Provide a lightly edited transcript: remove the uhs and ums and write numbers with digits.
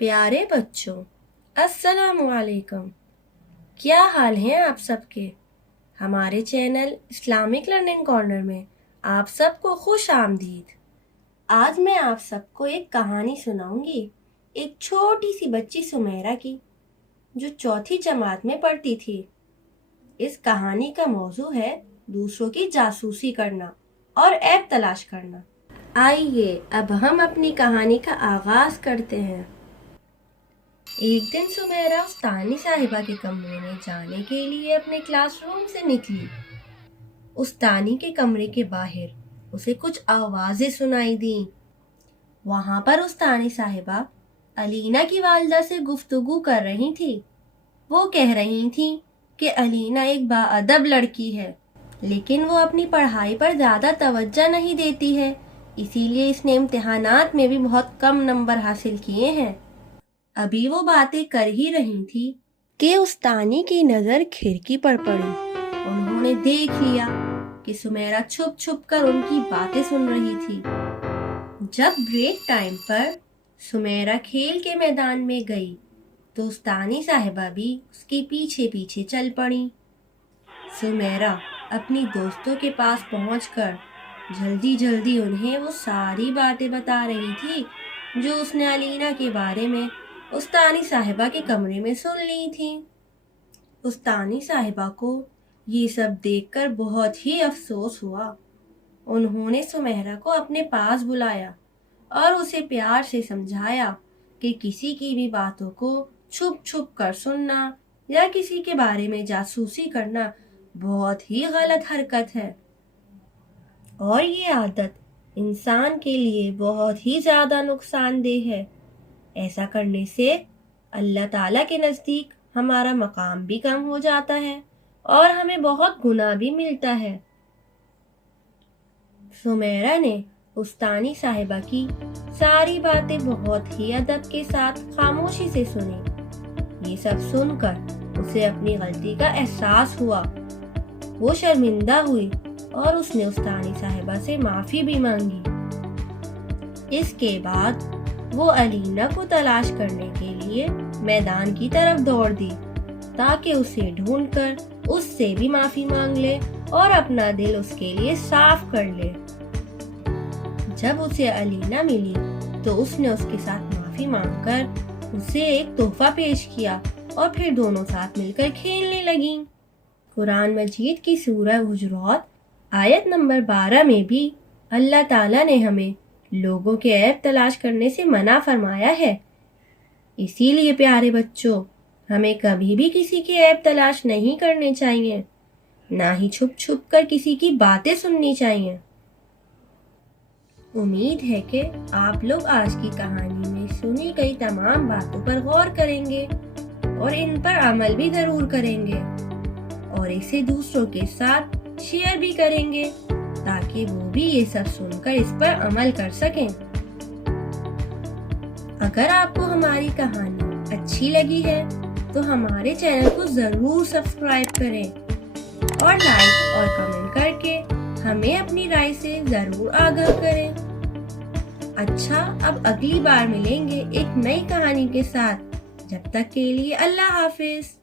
پیارے بچوں، السلام علیکم۔ کیا حال ہیں آپ سب کے؟ ہمارے چینل اسلامک لرننگ کارنر میں آپ سب کو خوش آمدید۔ آج میں آپ سب کو ایک کہانی سناؤں گی، ایک چھوٹی سی بچی سمیرہ کی، جو چوتھی جماعت میں پڑھتی تھی۔ اس کہانی کا موضوع ہے دوسروں کی جاسوسی کرنا اور عیب تلاش کرنا۔ آئیے اب ہم اپنی کہانی کا آغاز کرتے ہیں۔ ایک دن سمیرہ استانی صاحبہ کے کمرے میں جانے کے لیے اپنے کلاس روم سے نکلی۔ استانی کے کمرے کے باہر اسے کچھ آوازیں سنائی دیں۔ وہاں پر استانی صاحبہ علینا کی والدہ سے گفتگو کر رہی تھی۔ وہ کہہ رہی تھیں کہ علینا ایک باادب لڑکی ہے، لیکن وہ اپنی پڑھائی پر زیادہ توجہ نہیں دیتی ہے، اسی لیے اس نے امتحانات میں بھی بہت کم نمبر حاصل کیے ہیں۔ ابھی وہ باتیں کر ہی رہی تھی کہ استانی کی نظر کھڑکی پر پڑی۔ انہوں نے دیکھ لیا کہ سمیرہ چھپ چھپ کر ان کی باتیں سن رہی تھی۔ جب بریک ٹائم پر سمیرہ کھیل کے میدان میں گئی تو استانی صاحبہ بھی اس کے پیچھے پیچھے چل پڑی۔ سمیرہ اپنی دوستوں کے پاس پہنچ کر جلدی جلدی انہیں وہ ساری باتیں بتا رہی تھی جو اس نے علینا کے بارے میں استانی صاحبہ کے کمرے میں سن لی تھی۔ استانی صاحبہ کو یہ سب دیکھ کر بہت ہی افسوس ہوا۔ انہوں نے سمیرہ کو اپنے پاس بلایا اور اسے پیار سے سمجھایا کہ کسی کی بھی باتوں کو چھپ چھپ کر سننا یا کسی کے بارے میں جاسوسی کرنا بہت ہی غلط حرکت ہے، اور یہ عادت انسان کے لیے بہت ہی زیادہ نقصان دہ ہے۔ ایسا کرنے سے اللہ تعالیٰ کے نزدیک ہمارا مقام بھی کم ہو جاتا ہے اور ہمیں بہت گناہ بھی ملتا ہے۔ سمیرہ نے استانی صاحبہ کی ساری باتیں بہت ہی ادب کے ساتھ خاموشی سے سنی۔ یہ سب سن کر اسے اپنی غلطی کا احساس ہوا۔ وہ شرمندہ ہوئی اور اس نے استانی صاحبہ سے معافی بھی مانگی۔ اس کے بعد وہ علینا کو تلاش کرنے کے لیے میدان کی طرف دوڑ دی تاکہ اسے ڈھونڈ کر اس سے بھی معافی مانگ لے اور اپنا دل اس کے لیے صاف کر لے۔ جب اسے علینا ملی تو اس نے اس کے ساتھ معافی مانگ کر اسے ایک تحفہ پیش کیا اور پھر دونوں ساتھ مل کر کھیلنے لگیں۔ قرآن مجید کی سورہ حجرات آیت نمبر 12 میں بھی اللہ تعالیٰ نے ہمیں لوگوں کے عیب تلاش کرنے سے منع فرمایا ہے۔ اسی لیے پیارے بچوں، ہمیں کبھی بھی کسی کے عیب تلاش نہیں کرنے چاہیے، نہ ہی چھپ چھپ کر کسی کی باتیں سننی چاہیے۔ امید ہے کہ آپ لوگ آج کی کہانی میں سنی گئی تمام باتوں پر غور کریں گے اور ان پر عمل بھی ضرور کریں گے، اور اسے دوسروں کے ساتھ شیئر بھی کریں گے تاکہ وہ بھی یہ سب سن کر اس پر عمل کر سکیں۔ اگر آپ کو ہماری کہانی اچھی لگی ہے تو ہمارے چینل کو ضرور سبسکرائب کریں اور لائک اور کمنٹ کر کے ہمیں اپنی رائے سے ضرور آگاہ کریں۔ اچھا، اب اگلی بار ملیں گے ایک نئی کہانی کے ساتھ۔ جب تک کے لیے اللہ حافظ۔